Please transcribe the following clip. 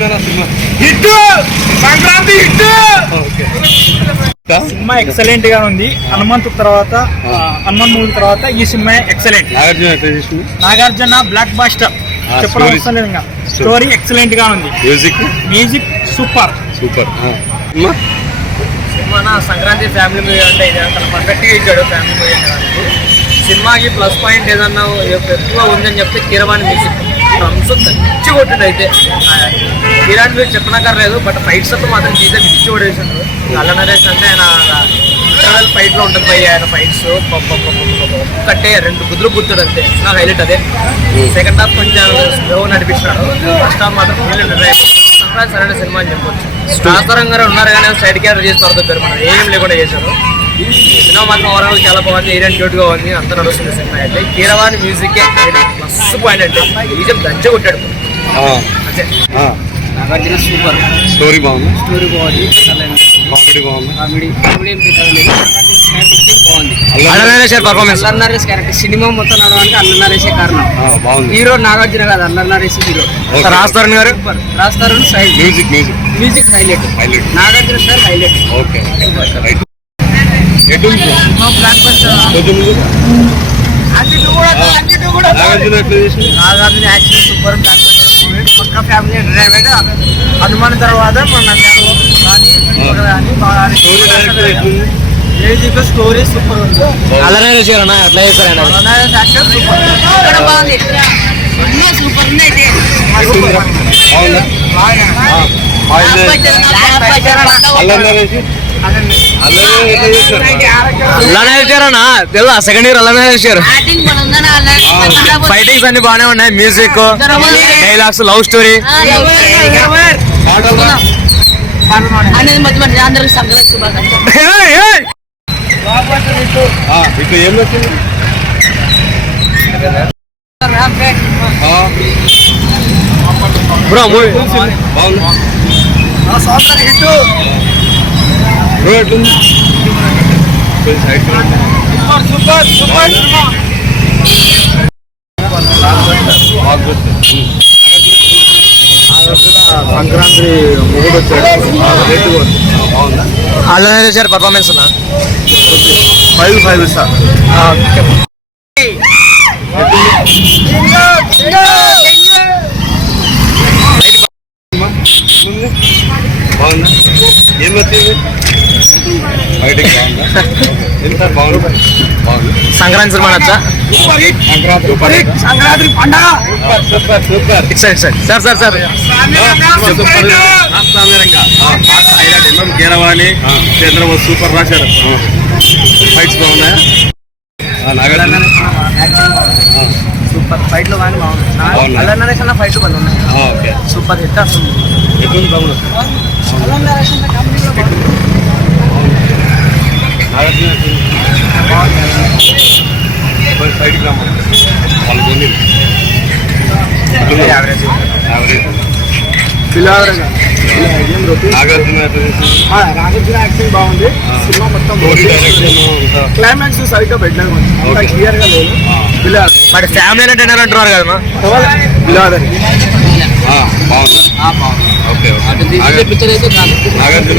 ఎట్లుందన్నా cinema? Hit, Sankranti hit. Cinema excellent గా ఉంది. హనుమంత్ తర్వాత హనుమాన్ మూవీ తర్వాత ఈ cinema excellent. Nagarjuna blockbuster చెప్పడం అవసరం లేదు. ఇంకా స్టోరీ ఎక్సలెంట్ గా ఉంది. Music super super. Cinema Sankranti family movie అంటే ఇది అతను పర్ఫెక్ట్గా ఇచ్చాడు. ఫ్యామిలీ మూవీ అంటే సినిమాకి ప్లస్ పాయింట్ ఏదన్నా ఎక్కువ ఉందని చెప్తే కీరవాణి మ్యూజిక్ అంశం తెచ్చి కొట్టిండు. అయితే కీరాణి మీరు చెప్పనక్కర్లేదు, బట్ ఫైట్స్ అప్పుడు మాత్రం తీసే మిచ్చి కొట్టేసాడు. అల్ల నరేష్ అంటే ఆయన ఫైట్ లో ఉంటుంది పోయి ఆయన ఫైట్స్ ఒక్కటే 2 గుద్దులు గుర్తుడు అంతే. నాకు హైలైట్ అదే. సెకండ్ హాఫ్ కొంచెం స్లో నడిపిస్తున్నాడు. ఫస్ట్ హాఫ్ మాత్రం సంక్రాంతి సరైన సినిమా అని చెప్పొచ్చు. రాస్తారంగా ఉన్నారు కానీ సైడ్ క్యారెక్టర్ చేసి పడుతుంది. మనం ఏం లేకుండా చేశారు. సినిమా మాత్రం ఓవరాల్ చాలా బాగుంది. ఏరియన్ క్యూట్ గా ఉంది. అంతా నడుస్తుంది సినిమా. అయితే కీరవాణి మ్యూజిక్ ప్లస్ పాయింట్ అంటే ఈజీ దంచ కొట్టాడు అంతే. నాగార్జున సూపర్. స్టోరీ బాగుంది. స్టోరీ బాగుంది. కామెడీ బాగుంది. బాగుంది. అల్లరి performance. Allari Naresh character cinema మొత్తం నడవడానికి అల్లరి నరేషే కారణం. హీరో నాగార్జున కాదు, అల్లరి నరేష్ హీరో. రాస్తారన్ గారు రాస్తారన్ side music highlight. Nagarjuna sir highlight. Okay right. Nagarjuna action super. పక్క ఫ్యామిలీ ఎంటర్టైన్మెంట్. హనుమాన్ తర్వాత మన కానీ మ్యూజిక్ స్టోరీ సూపర్ ఉంది. అల్లరి అట్లా చేస్తారండి. Action super. బాగుంది. సూపర్ ఉంది. అయితే సెకండ్ ఇయర్ అలానే చేశారు. ఫైటింగ్స్ అన్ని బాగానే ఉన్నాయి. Music, dialogues, love story. ఇప్పుడు ఏం వచ్చింది? బ్రో మూవీ బాగుంది. బ్రో ఎట్లుంది? సంక్రాంతి మూడు వచ్చాడు. అలానే సార్ పర్ఫార్మెన్స్ 5 సార్. బాగుందా? ఏం వచ్చింది? ఫైటింగ్ బాగుందా? ఎంత బాగుంది. సంక్రాంతి సినిమా నచ్చా? సంక్రాంతి పండుగ super super. Sir sir sir Keeravani Chandrababu super రాశారు. ఫైట్స్ బాగున్నాయా? సూపర్ ఫైట్లు కానీ బాగున్నాయి. అల్లరి నరేష్ అన్న ఫైట్లు బాగా ఉన్నాయి. సూపర్ హిట్ వస్తుంది. నాగార్జున యాక్టింగ్ బాగుంది. సినిమా మొత్తం క్లైమాక్స్ సరిగ్గా పెట్టలేదు. క్లియర్ గా లేదు. మరి ఫ్యామిలీ ఎంటర్టైనర్ అంటున్నారు కదా. బాగుంది. నాగార్జున